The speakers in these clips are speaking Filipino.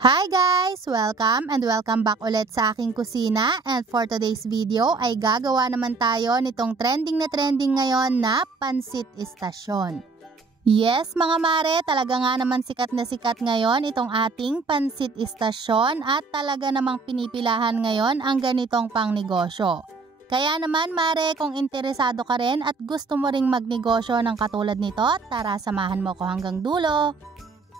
Hi guys! Welcome back ulit sa aking kusina, and for today's video ay gagawa naman tayo nitong trending ngayon na pansit istasyon. Yes mga mare, talaga nga naman sikat na sikat ngayon itong ating pansit istasyon at talaga namang pinipilahan ngayon ang ganitong pangnegosyo. Kaya naman mare, kung interesado ka rin at gusto mo ring magnegosyo ng katulad nito, tara samahan mo ko hanggang dulo.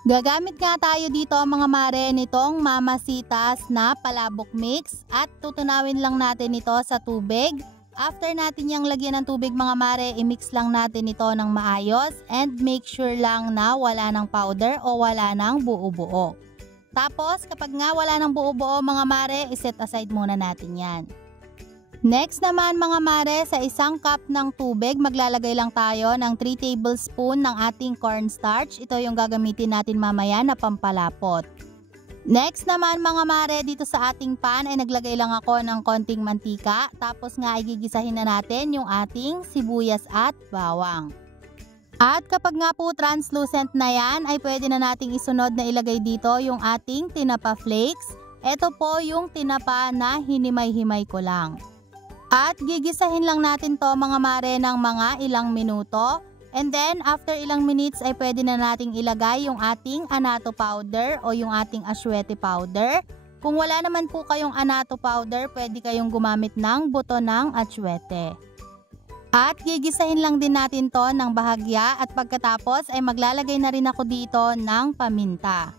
Gagamit nga tayo dito mga mare nitong Mamasitas na palabok mix at tutunawin lang natin ito sa tubig. After natin yung lagyan ng tubig mga mare, i-mix lang natin ito ng maayos and make sure lang na wala ng powder o wala ng buo-buo. Tapos kapag nga wala ng buo-buo mga mare, iset aside muna natin yan. Next naman mga mare, sa isang cup ng tubig, maglalagay lang tayo ng 3 tablespoon ng ating cornstarch. Ito yung gagamitin natin mamaya na pampalapot. Next naman mga mare, dito sa ating pan ay naglagay lang ako ng konting mantika. Tapos nga igigisahin na natin yung ating sibuyas at bawang. At kapag nga po translucent na yan, ay pwede na nating isunod na ilagay dito yung ating tinapa flakes. Ito po yung tinapa na hinimay-himay ko lang. At gigisahin lang natin to mga mare ng mga ilang minuto. And then after ilang minutes ay pwede na nating ilagay yung ating anato powder o yung ating aswete powder. Kung wala naman po kayong anato powder, pwede kayong gumamit ng buto ng aswete. At gigisahin lang din natin to ng bahagya at pagkatapos ay maglalagay na rin ako dito ng paminta.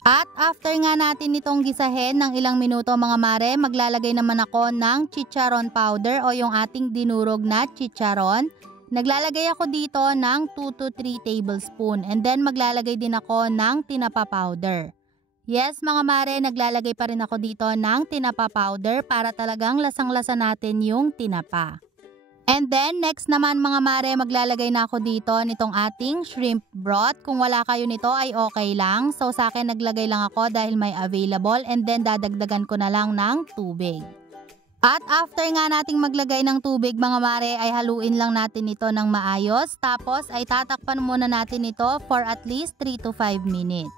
At after nga natin itong gisahin ng ilang minuto mga mare, maglalagay naman ako ng chicharon powder o yung ating dinurog na chicharon. Naglalagay ako dito ng 2 to 3 tablespoon and then maglalagay din ako ng tinapa powder. Yes mga mare, naglalagay pa rin ako dito ng tinapa powder para talagang lasang-lasa natin yung tinapa. And then, next naman mga mare, maglalagay na ako dito nitong ating shrimp broth. Kung wala kayo nito ay okay lang. So sa akin naglagay lang ako dahil may available and then dadagdagan ko na lang ng tubig. At after nga nating maglagay ng tubig mga mare ay haluin lang natin ito ng maayos. Tapos ay tatakpan muna natin ito for at least 3 to 5 minutes.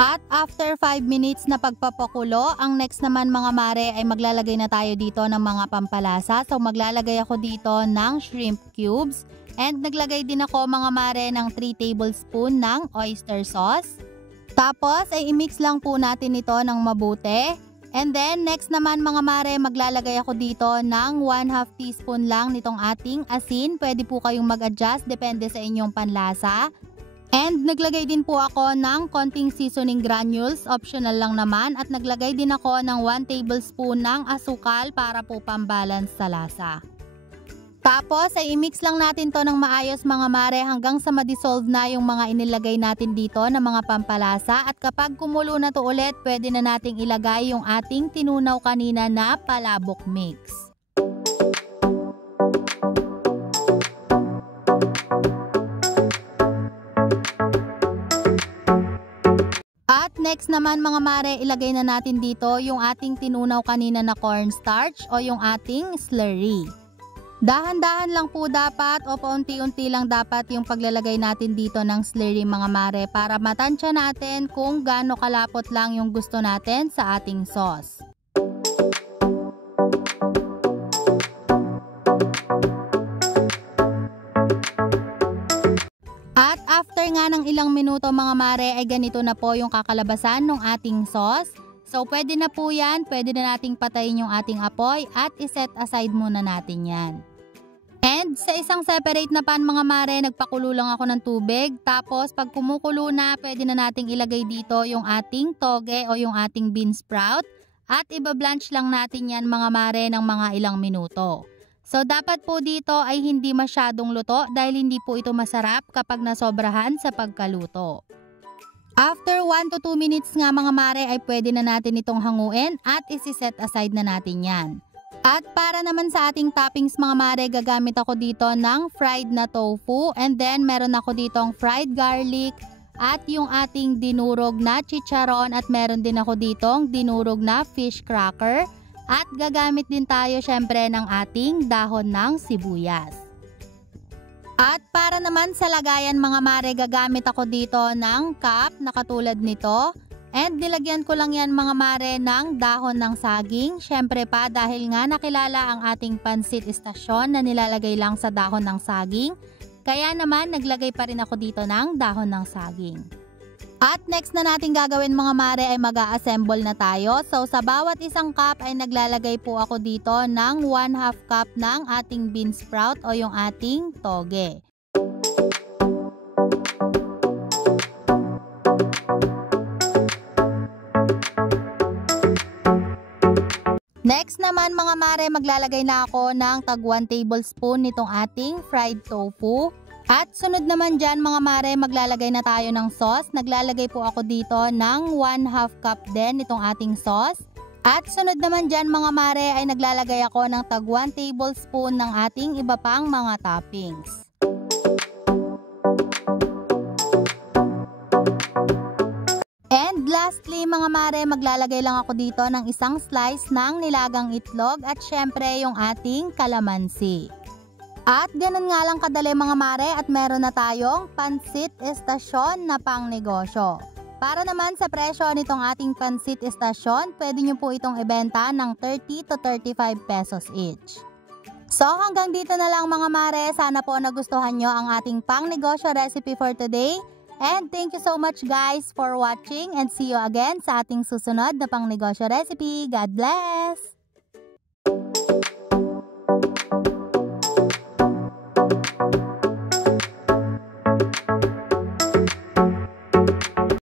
At after 5 minutes na pagpapakulo, ang next naman mga mare ay maglalagay na tayo dito ng mga pampalasa. So maglalagay ako dito ng shrimp cubes. And naglagay din ako mga mare ng 3 tablespoon ng oyster sauce. Tapos ay i-mix lang po natin ito ng mabuti. And then next naman mga mare, maglalagay ako dito ng 1/2 teaspoon lang nitong ating asin. Pwede po kayong mag-adjust depende sa inyong panlasa. And naglagay din po ako ng konting seasoning granules, optional lang naman. At naglagay din ako ng 1 tablespoon ng asukal para po pambalance sa lasa. Tapos ay i-mix lang natin to ng maayos mga mare hanggang sa ma-dissolve na yung mga inilagay natin dito na mga pampalasa. At kapag kumulo na to ulit, pwede na nating ilagay yung ating tinunaw kanina na palabok mix. Next naman mga mare, ilagay na natin dito yung ating tinunaw kanina na cornstarch o yung ating slurry. Dahan-dahan lang po dapat o paunti-unti lang dapat yung paglalagay natin dito ng slurry mga mare para matansya natin kung gaano kalapot lang yung gusto natin sa ating sauce. At after nga ng ilang minuto mga mare ay ganito na po yung kakalabasan ng ating sauce. So pwede na po yan, pwede na nating patayin yung ating apoy at iset aside muna natin yan. And sa isang separate na pan mga mare, nagpakulo lang ako ng tubig. Tapos pag kumukulo na, pwede na nating ilagay dito yung ating toge o yung ating bean sprout. At ibablanch lang natin yan mga mare ng mga ilang minuto. So dapat po dito ay hindi masyadong luto dahil hindi po ito masarap kapag nasobrahan sa pagkaluto. After 1 to 2 minutes nga mga mare ay pwede na natin itong hanguin at isi-set aside na natin yan. At para naman sa ating toppings mga mare, gagamit ako dito ng fried na tofu and then meron ako ditong fried garlic at yung ating dinurog na chicharon at meron din ako ditong dinurog na fish cracker. At gagamit din tayo syempre ng ating dahon ng sibuyas. At para naman sa lagayan mga mare, gagamit ako dito ng cup na katulad nito. And nilagyan ko lang yan mga mare ng dahon ng saging. Syempre pa dahil nga nakilala ang ating pansit istasyon na nilalagay lang sa dahon ng saging. Kaya naman naglagay pa rin ako dito ng dahon ng saging. At next na natin gagawin mga mare ay mag-a-assemble na tayo. So sa bawat isang cup ay naglalagay po ako dito ng 1/2 cup ng ating bean sprout o yung ating toge. Next naman mga mare, maglalagay na ako ng tag 1 tablespoon nitong ating fried tofu. At sunod naman dyan mga mare, maglalagay na tayo ng sauce. Naglalagay po ako dito ng 1/2 cup din nitong ating sauce. At sunod naman dyan mga mare ay naglalagay ako ng tag 1 tablespoon ng ating iba pang mga toppings. And lastly mga mare, maglalagay lang ako dito ng isang slice ng nilagang itlog at syempre yung ating kalamansi. At ganun nga lang kadali mga mare at meron na tayong pansit estasyon na pang negosyo. Para naman sa presyo nitong ating pansit estasyon, pwede nyo po itong ibenta ng 30 to 35 pesos each. So hanggang dito na lang mga mare, sana po nagustuhan nyo ang ating pang negosyo recipe for today. And thank you so much guys for watching and see you again sa ating susunod na pang negosyo recipe. God bless!